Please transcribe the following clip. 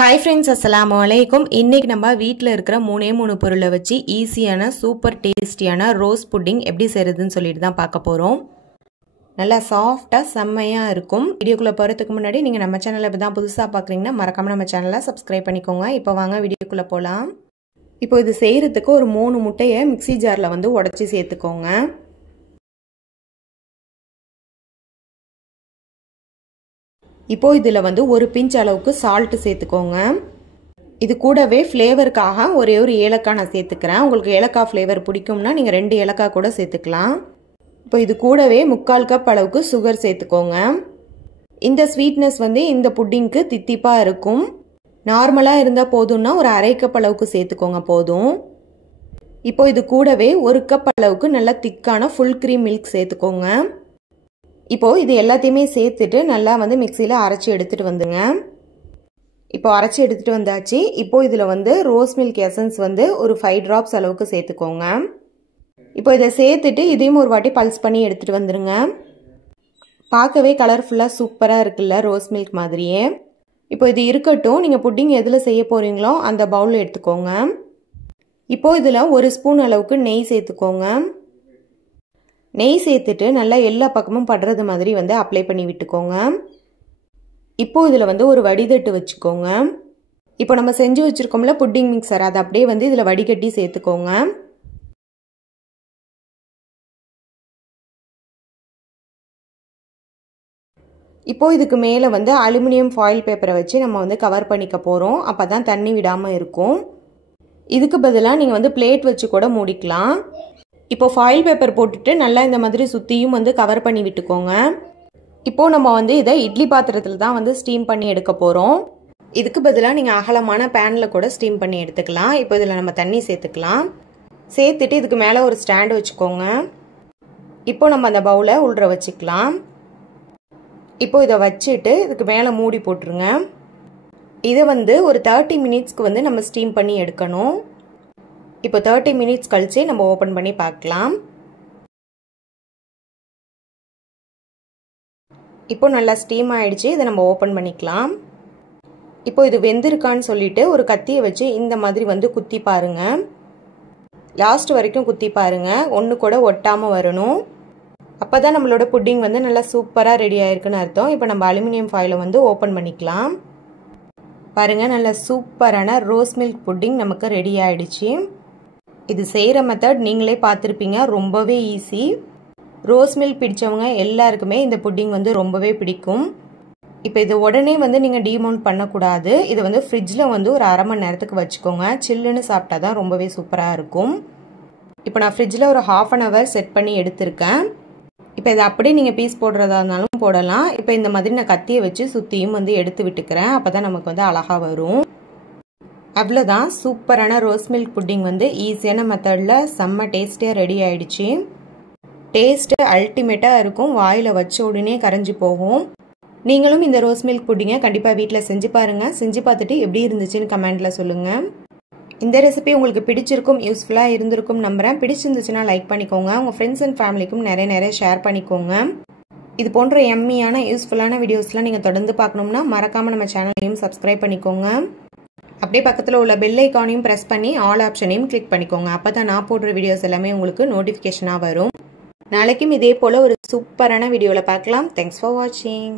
Hi friends, assalamu alaikum. இன்னைக்கு நம்ம வீட்ல இருக்கிற மூணு பொருளை வச்சு ஈஸியான சூப்பர் டேஸ்டியான ரோஸ் புட்டிங் எப்படி செய்யறதுன்னு சொல்லிட்டு தான் பார்க்க போறோம். நல்லா சாஃப்ட்டா செம்மையா இருக்கும். வீடியோக்குள்ள போறதுக்கு முன்னாடி நீங்க நம்ம சேனலை இப்பதான் புதுசா பார்க்கறீங்கன்னா மறக்காம நம்ம சேனலை சப்ஸ்கிரைப் பண்ணிக்கோங்க. இப்போ வாங்க வீடியோக்குள்ள போலாம். இப்போ இது செய்யறதுக்கு ஒரு 3 முட்டையை மிக்ஸி ஜார்ல வந்து உடைச்சி சேர்த்துக்கோங்க. இப்போ இதில் வந்து ஒரு பிஞ்ச் அளவுக்கு சால்ட் சேர்த்துக்கோங்க. இது கூடவே ஃப்ளேவருக்காக ஒரே ஒரு ஏலக்காய் நான் சேர்த்துக்கிறேன். உங்களுக்கு ஏலக்காய் ஃப்ளேவர் பிடிக்கும்னா நீங்கள் 2 ஏலக்காய் கூட சேர்த்துக்கலாம். இப்போ இது கூடவே 3/4 கப் அளவுக்கு சுகர் சேர்த்துக்கோங்க. இந்த ஸ்வீட்னஸ் வந்து இந்த புட்டிங்க்கு தித்திப்பாக இருக்கும். நார்மலாக இருந்தால் போதும்னா ஒரு 1/2 கப் அளவுக்கு சேர்த்துக்கோங்க போதும். இப்போ இது கூடவே 1 கப் அளவுக்கு நல்லா திக்கான ஃபுல் க்ரீம் மில்க் சேர்த்துக்கோங்க. இப்போ இது எல்லாத்தையுமே சேர்த்துட்டு நல்லா வந்து மிக்சியில் அரைச்சி எடுத்துகிட்டு வந்துங்க. இப்போ அரைச்சி எடுத்துகிட்டு வந்தாச்சு. இப்போ இதில் வந்து ரோஸ் மில்க் எசன்ஸ் வந்து ஒரு 5 drops அளவுக்கு சேர்த்துக்கோங்க. இப்போ இதை சேர்த்துட்டு இதையும் ஒரு வாட்டி பல்ஸ் பண்ணி எடுத்துகிட்டு வந்துடுங்க. பார்க்கவே கலர்ஃபுல்லாக சூப்பராக இருக்குல்ல, ரோஸ் மில்க் மாதிரியே. இப்போ இது இருக்கட்டும். நீங்கள் புட்டிங் எதில் செய்ய போகிறீங்களோ அந்த பவுலில் எடுத்துக்கோங்க. இப்போ இதில் 1 ஸ்பூன் அளவுக்கு நெய் சேர்த்துக்கோங்க. நெய் சேர்த்துட்டு நல்லா எல்லா பக்கமும் படுறது மாதிரி வந்து அப்ளை பண்ணி விட்டுக்கோங்க. இப்போ இதில் வந்து ஒரு வடிதட்டு வச்சுக்கோங்க. இப்போ நம்ம செஞ்சு வச்சுருக்கோம்ல புட்டிங் மிக்சர், அதை அப்படியே வந்து இதில் வடிகட்டி சேர்த்துக்கோங்க. இப்போ இதுக்கு மேலே வந்து அலுமினியம் ஃபாயில் பேப்பரை வச்சு நம்ம வந்து கவர் பண்ணிக்க போகிறோம். அப்போ தான் தண்ணி விடாமல் இருக்கும். இதுக்கு பதிலாக நீங்கள் வந்து பிளேட் வச்சு கூட மூடிக்கலாம். இப்போ ஃபாயில் பேப்பர் போட்டுட்டு நல்லா இந்த மாதிரி சுற்றியும் வந்து கவர் பண்ணி விட்டுக்கோங்க. இப்போது நம்ம வந்து இதை இட்லி பாத்திரத்தில் தான் வந்து ஸ்டீம் பண்ணி எடுக்க போகிறோம். இதுக்கு பதிலாக நீங்கள் அகலமான பேனில் கூட ஸ்டீம் பண்ணி எடுத்துக்கலாம். இப்போ இதில் நம்ம தண்ணி சேர்த்துக்கலாம். சேர்த்துட்டு இதுக்கு மேலே ஒரு ஸ்டாண்டு வச்சுக்கோங்க. இப்போ நம்ம அந்த பவுலை உள்ற வச்சுக்கலாம். இப்போ இதை வச்சுட்டு இதுக்கு மேலே மூடி போட்டுருங்க. இதை வந்து ஒரு 30 மினிட்ஸ்க்கு வந்து நம்ம ஸ்டீம் பண்ணி எடுக்கணும். இப்போ 30 மினிட்ஸ் கழிச்சு நம்ம ஓப்பன் பண்ணி பார்க்கலாம். இப்போ நல்லா ஸ்டீம் ஆயிடுச்சு. இதை நம்ம ஓப்பன் பண்ணிக்கலாம். இப்போ இது வெந்திருக்கான்னு சொல்லிட்டு ஒரு கத்தியை வச்சு இந்த மாதிரி வந்து குத்தி பாருங்க. லாஸ்ட் வரைக்கும் குத்தி பாருங்க. ஒன்று கூட ஒட்டாமல் வரணும். அப்போ தான் நம்மளோட புட்டிங் வந்து நல்லா சூப்பராக ரெடி ஆயிருக்குன்னு அர்த்தம். இப்போ நம்ம அலுமினியம் ஃபாயிலை வந்து ஓப்பன் பண்ணிக்கலாம். பாருங்க, நல்லா சூப்பரான ரோஸ் மில்க் புட்டிங் நமக்கு ரெடி ஆயிடுச்சு. இது செய்கிற மெத்தட் நீங்களே பார்த்துருப்பீங்க, ரொம்பவே ஈஸி. ரோஸ் மில்க் பிடிச்சவங்க எல்லாருக்குமே இந்த புட்டிங் வந்து ரொம்பவே பிடிக்கும். இப்போ இது உடனே வந்து நீங்கள் டீமவுண்ட் பண்ணக்கூடாது. இதை வந்து ஃப்ரிட்ஜில் வந்து ஒரு 1/2 மணி நேரத்துக்கு வச்சுக்கோங்க. சில்லுன்னு சாப்பிட்டா தான் ரொம்பவே சூப்பராக இருக்கும். இப்போ நான் ஃப்ரிட்ஜில் ஒரு 1/2 hour செட் பண்ணி எடுத்திருக்கேன். இப்போ இதை அப்படியே நீங்கள் பீஸ் போடுறதா இருந்தாலும் போடலாம். இப்போ இந்த மாதிரி நான் கத்தியை வச்சு சுற்றியும் வந்து எடுத்து விட்டுக்கிறேன். அப்போ தான் நமக்கு வந்து அழகாக வரும். அவ்வளோதான், சூப்பரான ரோஸ் மில்க் புட்டிங் வந்து ஈஸியான மெத்தடில் செம்ம டேஸ்டியாக ரெடி ஆயிடுச்சு. டேஸ்ட்டு அல்டிமேட்டாக இருக்கும். வாயில் வச்ச உடனே கரைஞ்சி போகும். நீங்களும் இந்த ரோஸ் மில்க் புட்டிங்கை கண்டிப்பாக வீட்டில் செஞ்சு பாருங்கள். செஞ்சு பார்த்துட்டு எப்படி இருந்துச்சுன்னு கமெண்ட்டில் சொல்லுங்கள். இந்த ரெசிபி உங்களுக்கு பிடிச்சிருக்கும், யூஸ்ஃபுல்லாக இருந்திருக்கும் நம்புகிறேன். பிடிச்சிருந்துச்சுன்னா லைக் பண்ணிக்கோங்க. உங்கள் ஃப்ரெண்ட்ஸ் அண்ட் ஃபேமிலிக்கும் நிறைய ஷேர் பண்ணிக்கோங்க. இது போன்ற எம்மியான யூஸ்ஃபுல்லான வீடியோஸ்லாம் நீங்கள் தொடர்ந்து பார்க்கணும்னா மறக்காமல் நம்ம சேனலையும் சப்ஸ்கிரைப் பண்ணிக்கோங்க. அப்படியே பக்கத்தில் உள்ள பெல் ஐக்கானையும் ப்ரெஸ் பண்ணி ஆல் ஆப்ஷனையும் கிளிக் பண்ணிக்கோங்க. அப்போ தான் நான் போடுற வீடியோஸ் எல்லாமே உங்களுக்கு நோட்டிஃபிகேஷனாக வரும். நாளைக்கும் இதே போல் ஒரு சூப்பரான வீடியோவில் பார்க்கலாம். தேங்க்ஸ் ஃபார் வாட்சிங்.